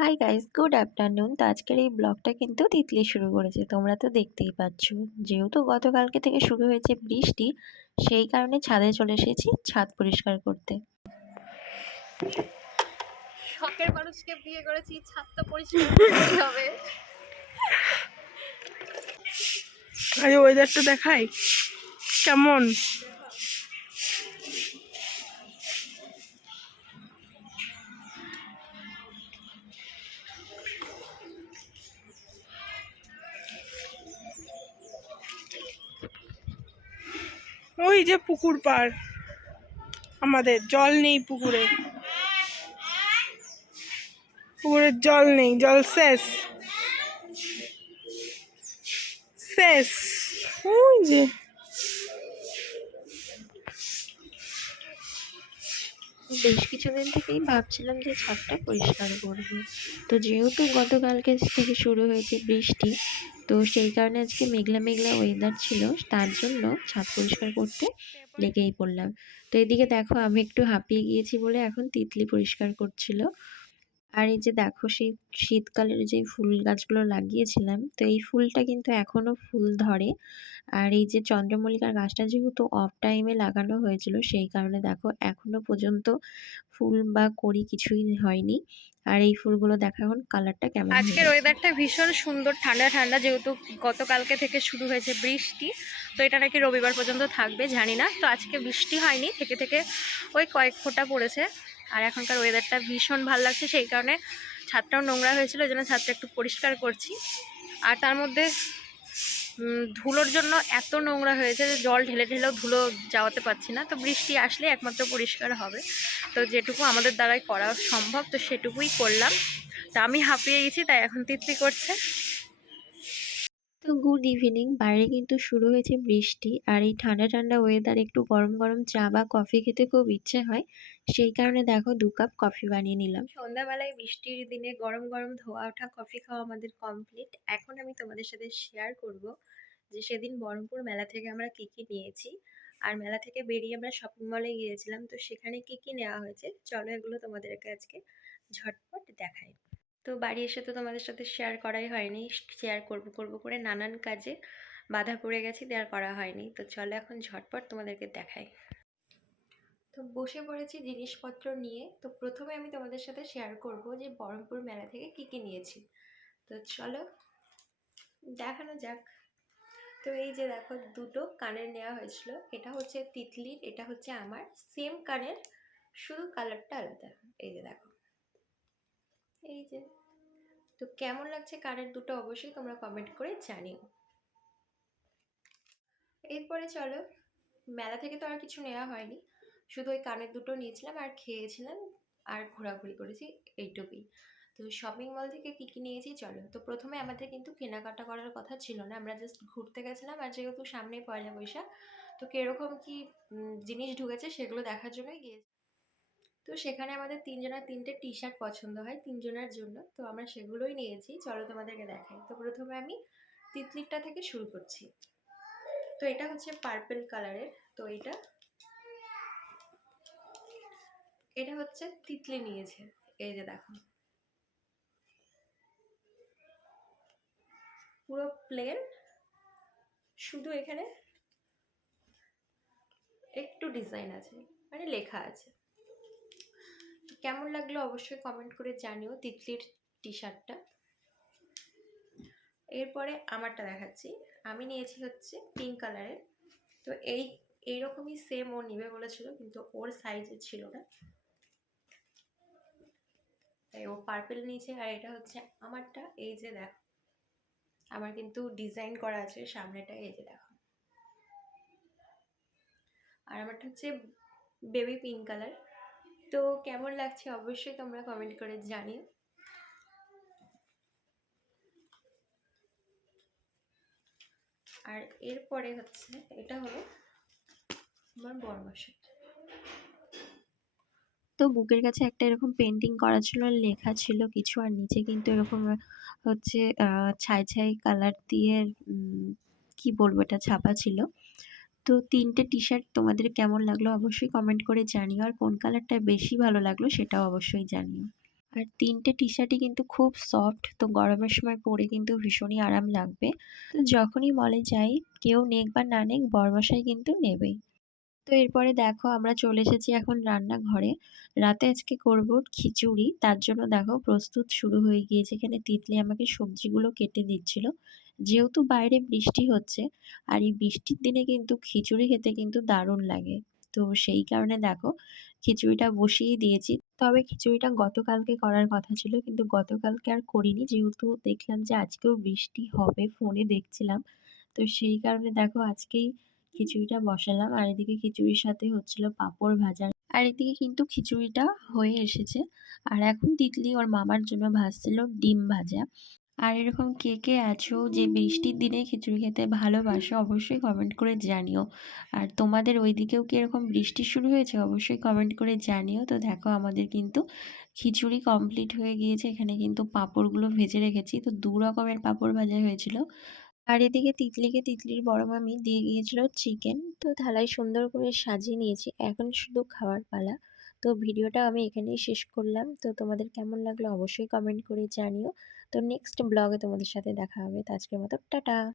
Hi guys, good afternoon. তো আজকের এই ব্লগটা কিন্তু তিতলি শুরু করেছে, তোমরা তো দেখতেই পাচ্ছ। যেহেতু গতকালকে থেকে শুরু হয়েছে বৃষ্টি, সেই কারণে ছাদে চলে এসেছি ছাদ পরিষ্কার করতে। শখের মানুষকে বিয়ে করেছি, ছাদ তো পরিষ্কার করতেই হবে। আরে ওয়েদারটা দেখাই কেমন। ওই যে পুকুর পাড়, আমাদের জল নেই পুকুরে, পুকুরের জল নেই, জল শেষ শেষ। ওই যে বেশ কিছুদিন থেকেই ভাবছিলাম যে ছাদটা পরিষ্কার করব। তো যেহেতু গতকালকে থেকে শুরু হয়েছে বৃষ্টি, তো সেই কারণে আজকে মেঘলা মেঘলা ওয়েদার ছিল, তার জন্য ছাদ পরিষ্কার করতে লেগেই পড়লাম। তো এদিকে দেখো, আমি একটু হাঁপিয়ে গিয়েছি বলে এখন তিতলি পরিষ্কার করছিল। আর এই যে দেখো, সেই শীতকালের যে ফুল গাছগুলো লাগিয়েছিলাম, তো এই ফুলটা কিন্তু এখনো ফুল ধরে। আর এই যে চন্দ্রমল্লিকার গাছটা যেহেতু অফ টাইমে লাগানো হয়েছিল, সেই কারণে দেখো এখনো পর্যন্ত ফুল বা কড়ি কিছুই হয়নি। আর এই ফুলগুলো দেখো এখন কালারটা কেমন হয়ে আজকের গেছে। ওয়েদারটা ভীষণ সুন্দর, ঠান্ডা ঠান্ডা, যেহেতু গতকালকে থেকে শুরু হয়েছে বৃষ্টি। তো এটা নাকি রবিবার পর্যন্ত থাকবে, জানি না। তো আজকে বৃষ্টি হয়নি, থেকে থেকে ওই কয়েক ফোঁটা পড়েছে। আর এখনকার ওয়েদারটা ভীষণ ভালো লাগছে, সেই কারণে ছাদটাও নোংরা হয়েছিল, ওই জন্য ছাদটা একটু পরিষ্কার করছি। আর তার মধ্যে ধুলোর জন্য এত নোংরা হয়েছে যে জল ঢেলে ঢেলেও ধুলো যাওয়াতে পারছি না। তো বৃষ্টি আসলে একমাত্র পরিষ্কার হবে। তো যেটুকু আমাদের দ্বারাই করা সম্ভব, তো সেটুকুই করলাম। তা আমি হাঁপিয়ে গেছি, তাই এখন তিতলি করছে। তো গুড ইভিনিং। বাইরে কিন্তু শুরু হয়েছে বৃষ্টি, আর এই ঠান্ডা ঠান্ডা ওয়েদার একটু গরম গরম চা বা কফি খেতে খুব ইচ্ছে হয়। সেই কারণে দেখো 2 কাপ কফি বানিয়ে নিলাম। সন্ধ্যাবেলায় বৃষ্টির দিনে গরম গরম ধোয়া ওঠা কফি খাওয়া আমাদের কমপ্লিট। এখন আমি তোমাদের সাথে শেয়ার করব যে সেদিন বহরমপুর মেলা থেকে আমরা কি কি নিয়েছি। আর মেলা থেকে বেরিয়ে আমরা শপিং মলে গিয়েছিলাম, তো সেখানে কি কি নেওয়া হয়েছে চলো এগুলো তোমাদেরকে আজকে ঝটপট দেখাই। তো বাড়ি এসে তো তোমাদের সাথে শেয়ার করাই হয়নি, শেয়ার করব করব করে নানান কাজে বাধা পড়ে গেছি, আর করা হয়নি। তো চলো এখন ঝটপট তোমাদেরকে দেখাই। তো বসে পড়েছি জিনিসপত্র নিয়ে। তো প্রথমে আমি তোমাদের সাথে শেয়ার করব যে বহরমপুর মেলা থেকে কি কি নিয়েছি। তো চলো দেখানো যাক। তো এই যে দেখো, দুটো কানের নেওয়া হয়েছিল। এটা হচ্ছে তিতলির, এটা হচ্ছে আমার। সেম কানের, শুধু কালারটা আলাদা। এই যে দেখো, এই যে। তো কেমন লাগছে কানের দুটো অবশ্যই তোমরা কমেন্ট করে জানিও। এরপরে চলো, মেলা থেকে তো আর কিছু নেওয়া হয়নি, শুধু ওই কানের দুটো নিয়েছিলাম আর খেয়েছিলাম আর ঘোরাঘুরি করেছি, এইটুকুই। তো শপিং মল থেকে কী কী নিয়েছি চলো। তো প্রথমে আমাদের কিন্তু কেনাকাটা করার কথা ছিল না, আমরা জাস্ট ঘুরতে গেছিলাম। আর যেহেতু সামনেই পয়লা বৈশাখ, তো কীরকম কী জিনিস ঢুকেছে সেগুলো দেখার জন্যই গিয়েছি। তো সেখানে আমাদের তিনজনের তিনটে টি শার্ট পছন্দ হয় তিনজনের জন্য, তো আমরা সেগুলোই নিয়েছি। চলো তোমাদেরকে দেখাই। তো প্রথমে আমি তিতলিরটা থেকে শুরু করছি। তো এটা হচ্ছে পার্পল কালারের। তো এটা এটা হচ্ছে তিতলি নিয়েছে। এই যে দেখো, পুরো প্লেন, শুধু এখানে একটু ডিজাইন আছে, মানে লেখা আছে। কেমন লাগলো অবশ্যই কমেন্ট করে জানিও তিতলির টি শার্টটা। এরপরে আমারটা দেখাচ্ছি। আমি নিয়েছি হচ্ছে পিঙ্ক কালারের। তো এইরকমই সেম ও নিবে বলেছিল, কিন্তু ওর সাইজে ছিল না, তাই ও পার্পল নিয়েছে। আর এটা হচ্ছে আমারটা। এই যে দেখো, আমার কিন্তু ডিজাইন করা আছে সামনেটা, এই যে দেখো। আর আমারটা হচ্ছে বেবি পিঙ্ক কালার। তো কেমন লাগছে অবশ্যই তোমরা কমেন্ট করে জানিও। আর এরপরে হচ্ছে এটা হলো আমার বড়মাসের। তো বুকের কাছে একটা এরকম পেন্টিং করা ছিল, আর লেখা ছিল কিছু, আর নিচে কিন্তু এরকম হচ্ছে ছাই ছাই কালার দিয়ে কি বলবো, এটা ছাপা ছিল। তো তিনটে টি শার্ট তোমাদের কেমন লাগলো অবশ্যই কমেন্ট করে জানিও, আর কোন কালারটা বেশি ভালো লাগলো সেটাও অবশ্যই জানিও। আর ৩ টে টি-শার্টই কিন্তু খুব সফট। তো গরমের সময় পরে কিন্তু ভীষণই আরাম লাগবে। তো যখনই মলে যাই, কেউ নেক বা না নেক বরমশাই কিন্তু নেবেই। তো এরপরে দেখো আমরা চলে এসেছি এখন রান্নাঘরে। রাতে আজকে করব খিচুড়ি। তার জন্য দেখো প্রস্তুত শুরু হয়ে গিয়েছে। এখানে তিতলি আমাকে সবজিগুলো কেটে দিচ্ছিল। যেহেতু বাইরে বৃষ্টি হচ্ছে আর এই বৃষ্টির দিনে কিন্তু খিচুড়ি খেতে কিন্তু দারুণ লাগে। তো সেই কারণে দেখো খিচুড়িটা বসিয়ে দিয়েছি। তবে খিচুড়িটা গতকালকে করার কথা ছিল কিন্তু গতকালকে আর করিনি যেহেতু দেখলাম যে আজকেও বৃষ্টি হবে ফোনে দেখছিলাম। তো সেই কারণে দেখো আজকেই খিচুড়িটা বসালাম আর এদিকে খিচুড়ির সাথে হচ্ছিল পাঁপড় ভাজা। আর এদিকে কিন্তু খিচুড়িটা হয়ে এসেছে। আর এখন তিতলি ওর মামার জন্য ভাজছিল ডিম ভাজা। আর এরকম কে কে আছো যে বৃষ্টির দিনে খিচুড়ি খেতে ভালোবাসো অবশ্যই কমেন্ট করে জানিও। আর তোমাদের ওইদিকেও কি এরকম বৃষ্টি শুরু হয়েছে অবশ্যই কমেন্ট করে জানিও। তো দেখো আমাদের কিন্তু খিচুড়ি কমপ্লিট হয়ে গিয়েছে। এখানে কিন্তু পাঁপড়গুলো ভেজে রেখেছি। তো ২ রকমের পাঁপড় ভাজা হয়েছিল। আর এদিকে তিতলিকে তিতলির বড় মামি দিয়ে গিয়েছিল চিকেন। তো থালায় সুন্দর করে সাজিয়ে নিয়েছি। এখন শুধু খাওয়ার পালা। তো ভিডিওটা আমি এখানেই শেষ করলাম। তো তোমাদের কেমন লাগলো অবশ্যই কমেন্ট করে জানিও। তো নেক্সট ব্লগে তোমাদের সাথে দেখা হবে। তো আজকের মতো টাটা।